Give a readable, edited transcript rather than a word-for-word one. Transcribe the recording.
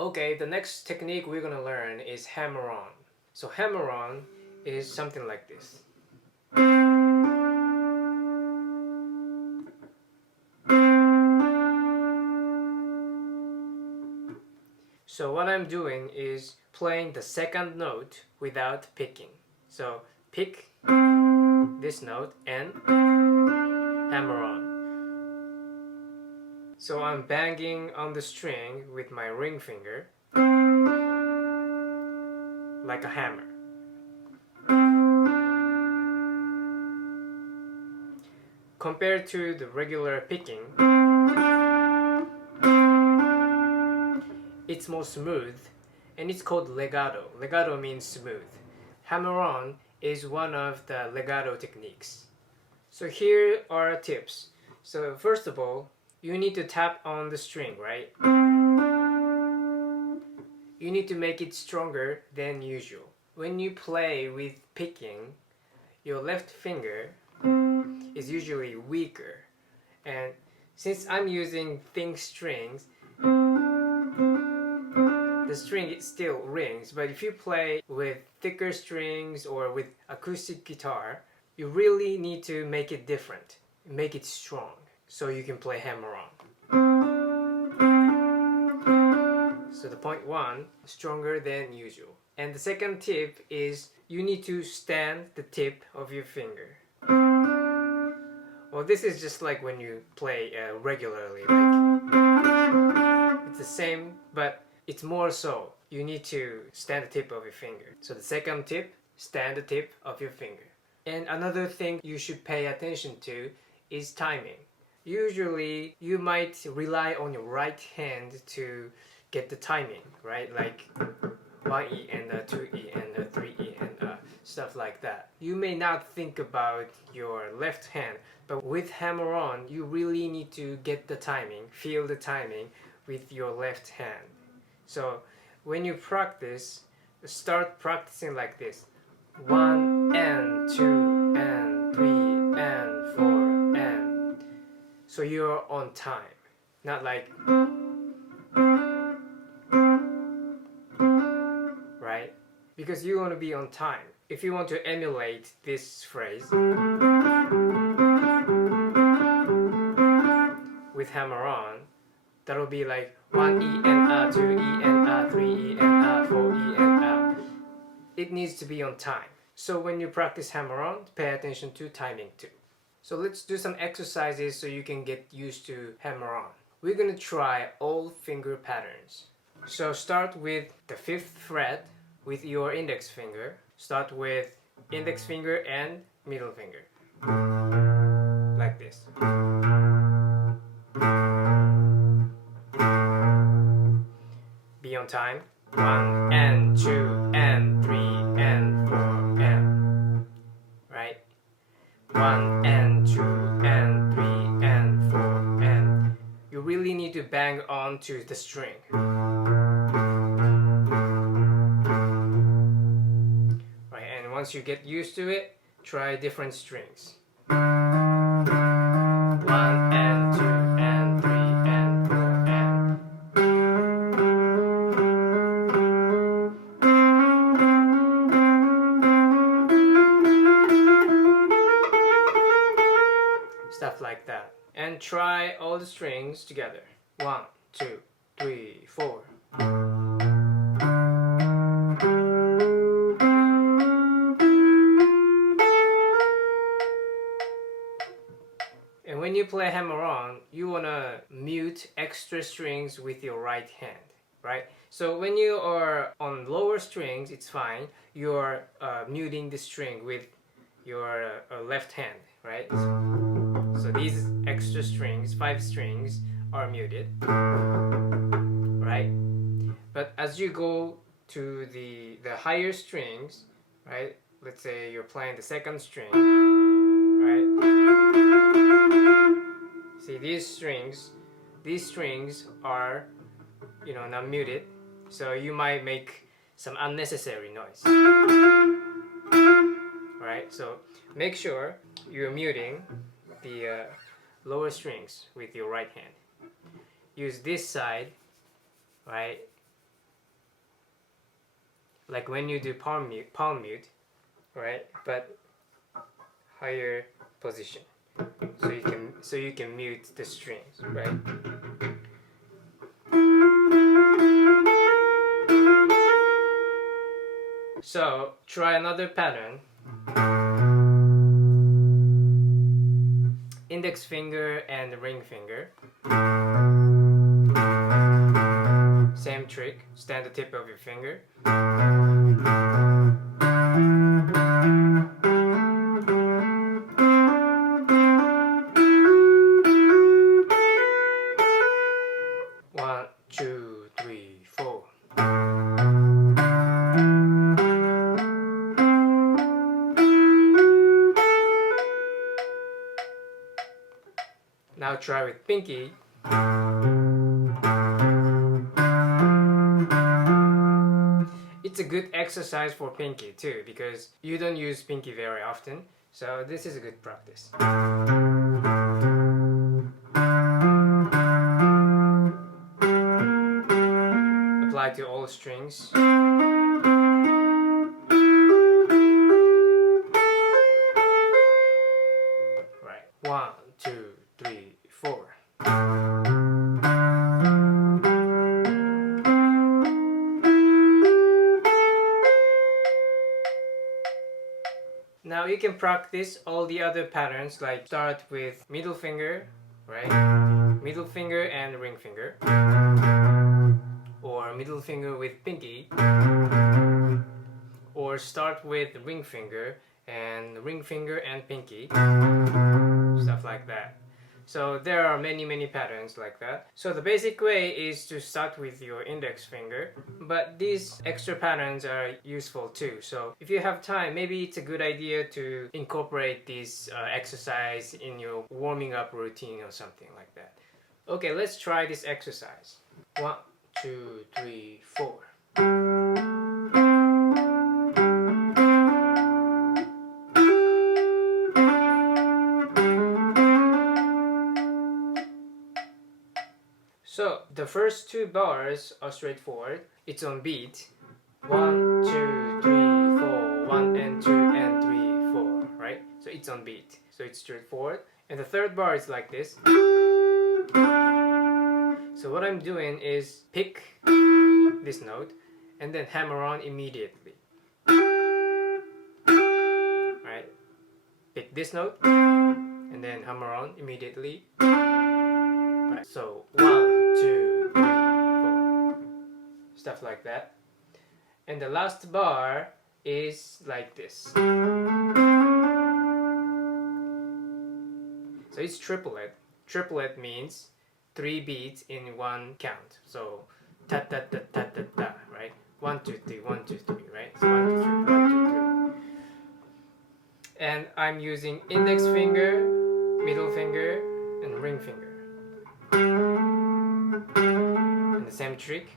Okay, the next technique we're gonna learn is hammer-on. So hammer-on is something like this. So what I'm doing is playing the second note without picking. So pick this note and hammer on. So I'm banging on the string with my ring finger like a hammer. Compared to the regular picking, it's more smooth and it's called legato. Legato means smooth. Hammer-on is one of the legato techniques. So here are tips. So first of all, you need to tap on the string, right? You need to make it stronger than usual. When you play with picking, your left finger is usually weaker. And since I'm using thin strings, the string still rings, but if you play with thicker strings or with acoustic guitar, you really need to make it different, make it strong, so you can play hammer-on. So the point one, stronger than usual. And the second tip is you need to stand the tip of your finger. Well, this is just like when you play regularly, like it's the same, but it's more so. You need to stand the tip of your finger. So the second tip, stand the tip of your finger. And another thing you should pay attention to is timing. Usually you might rely on your right hand to get the timing, right? Like 1E and 2E and 3E and stuff like that. You may not think about your left hand, but with hammer-on, you really need to get the timing, feel the timing with your left hand. So when you practice, start practicing like this. 1 and 2 and 3 and 4 and. So you're on time, not like, right? Because you want to be on time. If you want to emulate this phrase with hammer-on, that'll be like 1E and 2E and 3E and 4E and It needs to be on time. So when you practice hammer-on, pay attention to timing too. So let's do some exercises so you can get used to hammer-on. We're gonna try all finger patterns. So start with the 5th fret with your index finger. Start with index finger and middle finger. Like this. Be on time. 1 and 2 and 3 and 4 and. Right? 1 and 2 and 3 and 4 and. You really need to bang onto the string. Right, and once you get used to it, try different strings. 1 and 2 and 3 and 4 and. Stuff like that. And try all the strings together. 1, 2, 3, 4. And when you play hammer-on, you wanna mute extra strings with your right hand, right? So when you are on lower strings, it's fine. You're muting the string with your left hand, right? So these extra strings, 5 strings, are muted, right? But as you go to the higher strings, right? Let's say you're playing the 2nd string, right? See, these strings are, not muted, so you might make some unnecessary noise. Right? So make sure you're muting the lower strings with your right hand. Use this side, right, like when you do palm mute, right? But higher position, so you can mute the strings, right? So try another pattern. Index finger and ring finger. Same trick, stand the tip of your finger. One, two, three, four. Now try with pinky. It's a good exercise for pinky too, because you don't use pinky very often, so this is a good practice. Apply to all strings. Right. One, two, three, four. Now you can practice all the other patterns, like start with middle finger, right? Middle finger and ring finger. Or middle finger with pinky. Or start with ring finger and pinky. Stuff like that. So there are many patterns like that. So the basic way is to start with your index finger, but these extra patterns are useful too. So if you have time, maybe it's a good idea to incorporate this exercise in your warming up routine or something like that. Okay, let's try this exercise. 1, 2, 3, 4. So the first two bars are straightforward. It's on beat. 1, 2, 3, 4. 1 and 2 and 3, 4. Right? So it's on beat. So it's straightforward. And the third bar is like this. So what I'm doing is pick this note and then hammer on immediately. Right? Pick this note and then hammer on immediately. Right. So 1, 2, 3, 4. Stuff like that. And the last bar is like this. So it's triplet. Triplet means 3 beats in 1 count. So ta ta ta ta ta ta, right? 1, 2, 3, 1, 2, 3, right? So 1, 2, 3, 1, 2, 3. And I'm using index finger, middle finger, and ring finger. And the same trick.